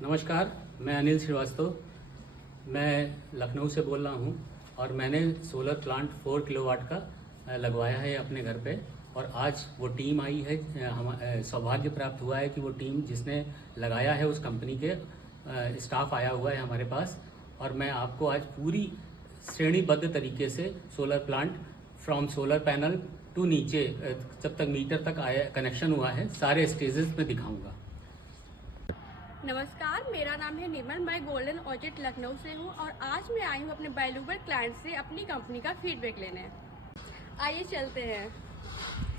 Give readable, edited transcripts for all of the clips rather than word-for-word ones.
नमस्कार, मैं अनिल श्रीवास्तव। मैं लखनऊ से बोल रहा हूँ और मैंने सोलर प्लांट 4 किलोवाट का लगवाया है अपने घर पे। और आज वो टीम आई है, हम सौभाग्य प्राप्त हुआ है कि वो टीम जिसने लगाया है उस कंपनी के स्टाफ आया हुआ है हमारे पास। और मैं आपको आज पूरी श्रेणीबद्ध तरीके से solar plant from solar panel to नीचे जब तक मीटर तक आया कनेक्शन हुआ है सारे स्टेजेस में दिखाऊंगा। नमस्कार, मेरा नाम है निर्मल। मैं गोल्डन ऑर्चिड लखनऊ से हूँ और आज मैं आई हूँ अपने वैल्यूएबल क्लाइंट से अपनी कंपनी का फीडबैक लेने। आइए चलते हैं।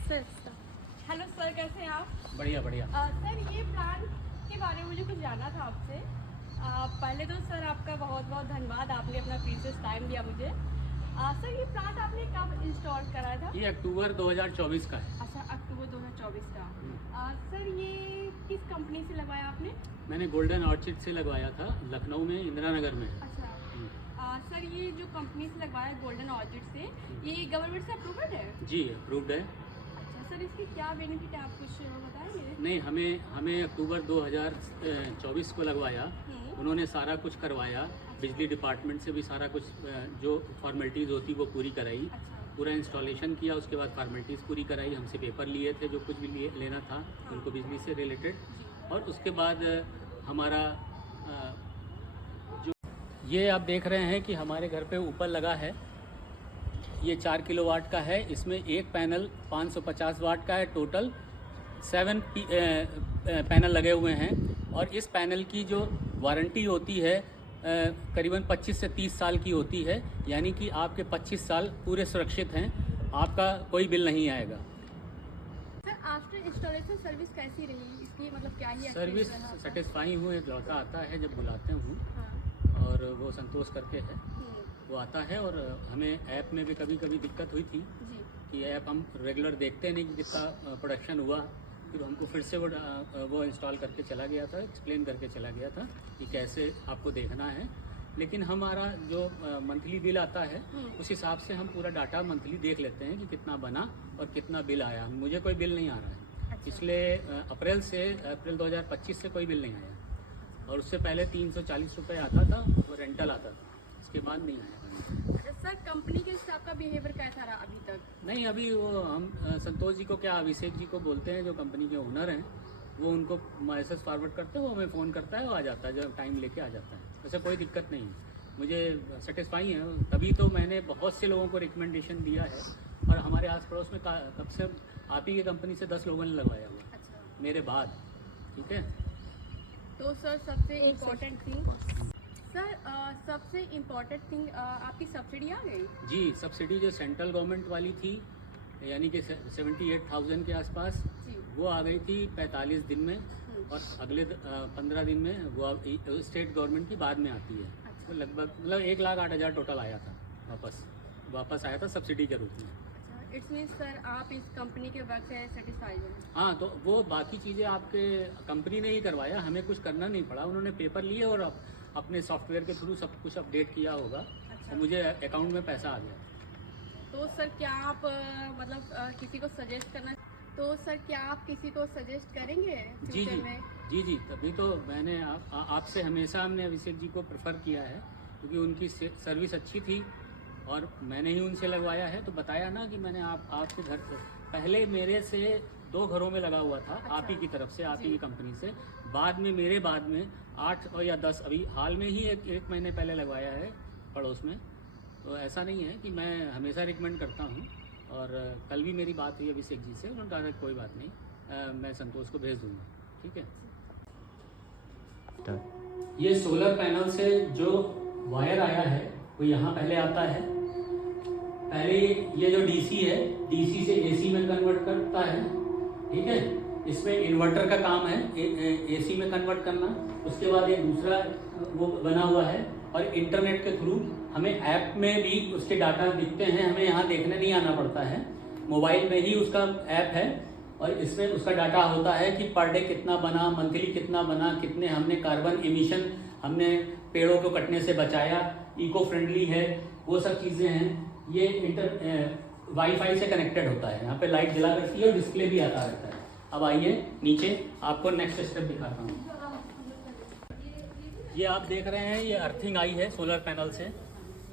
सर, हेलो सर, कैसे हैं आप? बढ़िया बढ़िया। सर, ये प्लान के बारे में मुझे कुछ जानना था आपसे। पहले तो सर आपका बहुत बहुत धन्यवाद, आपने अपना प्रीशियस टाइम दिया मुझे। सर, ये प्लांट आपने कब इंस्टॉल कराया था? ये अक्टूबर 2024 का है। अच्छा, अक्टूबर 2024 का। सर, ये किस कंपनी से लगवाया आपने? मैंने गोल्डन ऑर्चिड से लगवाया था, लखनऊ में, इंदिरा नगर में। अच्छा। सर, ये जो कंपनी से लगवाया गोल्डन ऑर्चिड से, ये गवर्नमेंट से अप्रूव्ड है? जी, अप्रूव्ड है। अच्छा सर, इसकी क्या बेनिफिट है, आप कुछ बताएंगे? नहीं, हमें अक्टूबर 2024 को लगवाया। उन्होंने सारा कुछ करवाया, बिजली डिपार्टमेंट से भी सारा कुछ जो फॉर्मेलिटीज़ होती वो पूरी कराई। अच्छा। पूरा इंस्टॉलेशन किया, उसके बाद फॉर्मेलिटीज़ पूरी कराई। हमसे पेपर लिए थे जो कुछ भी लेना था उनको बिजली से रिलेटेड। और उसके बाद हमारा जो ये आप देख रहे हैं कि हमारे घर पे ऊपर लगा है, ये 4 किलोवाट का है। इसमें एक पैनल 550 वाट का है। टोटल 7 पैनल लगे हुए हैं। और इस पैनल की जो वारंटी होती है करीबन 25 से 30 साल की होती है, यानी कि आपके 25 साल पूरे सुरक्षित हैं, आपका कोई बिल नहीं आएगा। सर, आफ्टर इंस्टॉलेशन सर्विस कैसी रही इसकी, मतलब क्या ही सर्विस सेटिस्फाइंग हूँ। एक लड़का आता है जब बुलाते हूँ, हाँ। और वो संतोष करके है, वो आता है। और हमें ऐप में भी कभी कभी दिक्कत हुई थी जी। कि ऐप हम रेगुलर देखते नहीं कि कितना प्रोडक्शन हुआ। फिर हमको फिर से वो इंस्टॉल करके चला गया था, एक्सप्लेन करके चला गया था कि कैसे आपको देखना है। लेकिन हमारा जो मंथली बिल आता है उस हिसाब से हम पूरा डाटा मंथली देख लेते हैं कि कितना बना और कितना बिल आया। मुझे कोई बिल नहीं आ रहा है। अच्छा। इसलिए अप्रैल 2025 से कोई बिल नहीं आया। और उससे पहले 340 रुपये आता था, वो रेंटल आता था, इसके बाद नहीं आया। सर, कंपनी के स्टाफ का बिहेवियर कैसा रहा अभी तक? नहीं, अभी वो हम संतोष जी को क्या अभिषेक जी को बोलते हैं, जो कंपनी के ओनर हैं, वो उनको मैसेज फॉरवर्ड करते हैं, वो हमें फ़ोन करता है, वो आ जाता है, जब टाइम लेके आ जाता है। वैसे कोई दिक्कत नहीं है, मुझे सेटिस्फाई है। तभी तो मैंने बहुत से लोगों को रिकमेंडेशन दिया है। और हमारे आस पड़ोस में कब से आप ही की कंपनी से 10 लोगों ने लगवाया हुआ। अच्छा। मेरे बाद। ठीक है। तो सर, सबसे इम्पोर्टेंट थिंग सबसे इम्पोर्टेंट थिंग आपकी सब्सिडी आ गई? जी, सब्सिडी जो सेंट्रल गवर्नमेंट वाली थी, यानी कि 78,000 के आसपास, जी। वो आ गई थी 45 दिन में। और अगले 15 दिन में वो स्टेट गवर्नमेंट की बाद में आती है। अच्छा। तो लगभग मतलब 1,08,000 टोटल आया था, वापस आया था सब्सिडी के रूप में। अच्छा, इट्स मीन्स सर आप इस कंपनी के वर्क से सेटिस्फाइड हैं? हाँ, तो वो बाकी चीज़ें आपके कंपनी ने ही करवाया, हमें कुछ करना नहीं पड़ा। उन्होंने पेपर लिए और अपने सॉफ्टवेयर के थ्रू सब कुछ अपडेट किया होगा। अच्छा। तो मुझे अकाउंट में पैसा आ गया। तो सर, क्या आप किसी को सजेस्ट करना, तो सर क्या आप किसी को सजेस्ट करेंगे जी फ्यूचर जी में? जी, तभी तो मैंने आपसे हमेशा हमने अभिषेक जी को प्रेफर किया है, क्योंकि उनकी सर्विस अच्छी थी और मैंने ही उनसे लगवाया है। तो बताया ना कि मैंने आपके घर से पहले मेरे से 2 घरों में लगा हुआ था। अच्छा। आप ही की तरफ से, आप ही की कंपनी से। बाद में मेरे बाद में 8 या 10 अभी हाल में ही एक महीने पहले लगवाया है पड़ोस में। तो ऐसा नहीं है कि मैं हमेशा रिकमेंड करता हूँ। और कल भी मेरी बात हुई अभिषेक जी से, उन्होंने कहा कोई बात नहीं, मैं संतोष को भेज दूँगा। ठीक है। ये सोलर पैनल से जो वायर आया है वो यहाँ पहले आता है। पहले ये जो डीसी है, डीसी से एसी में कन्वर्ट करता है। ठीक है। इसमें इन्वर्टर का काम है एसी में कन्वर्ट करना। उसके बाद एक दूसरा वो बना हुआ है, और इंटरनेट के थ्रू हमें ऐप में भी उसके डाटा दिखते हैं, हमें यहाँ देखने नहीं आना पड़ता है। मोबाइल में ही उसका ऐप है और इसमें उसका डाटा होता है कि पर डे कितना बना, मंथली कितना बना, कितने हमने कार्बन एमिशन, हमने पेड़ों को कटने से बचाया, इको फ्रेंडली है, वो सब चीज़ें हैं। ये वाईफाई से कनेक्टेड होता है। यहाँ पे लाइट जला करती है और डिस्प्ले भी आता रहता है। अब आइए नीचे, आपको नेक्स्ट स्टेप दिखाता हूँ। ये आप देख रहे हैं, ये अर्थिंग आई है सोलर पैनल से।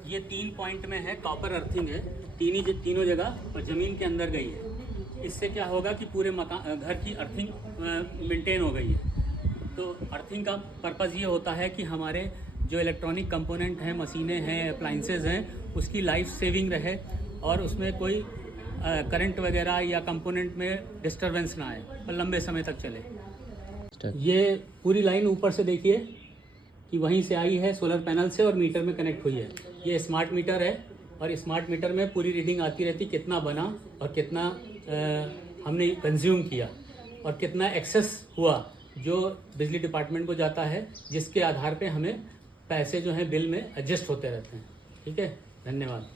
ये 3 पॉइंट में है, कॉपर अर्थिंग है, तीनों जगह और ज़मीन के अंदर गई है। इससे क्या होगा कि पूरे मकान घर की अर्थिंग मेंटेन हो गई है। तो अर्थिंग का पर्पज़ ये होता है कि हमारे जो इलेक्ट्रॉनिक कंपोनेंट हैं, मशीनें हैं, अप्लाइंसेज हैं, उसकी लाइफ सेविंग रहे और उसमें कोई करंट वगैरह या कंपोनेंट में डिस्टरबेंस ना आए और लंबे समय तक चले। ये पूरी लाइन ऊपर से देखिए कि वहीं से आई है सोलर पैनल से और मीटर में कनेक्ट हुई है। ये स्मार्ट मीटर है और स्मार्ट मीटर में पूरी रीडिंग आती रहती, कितना बना और कितना हमने कंज्यूम किया और कितना एक्सेस हुआ जो बिजली डिपार्टमेंट को जाता है, जिसके आधार पे हमें पैसे जो हैं बिल में एडजस्ट होते रहते हैं। ठीक है, धन्यवाद।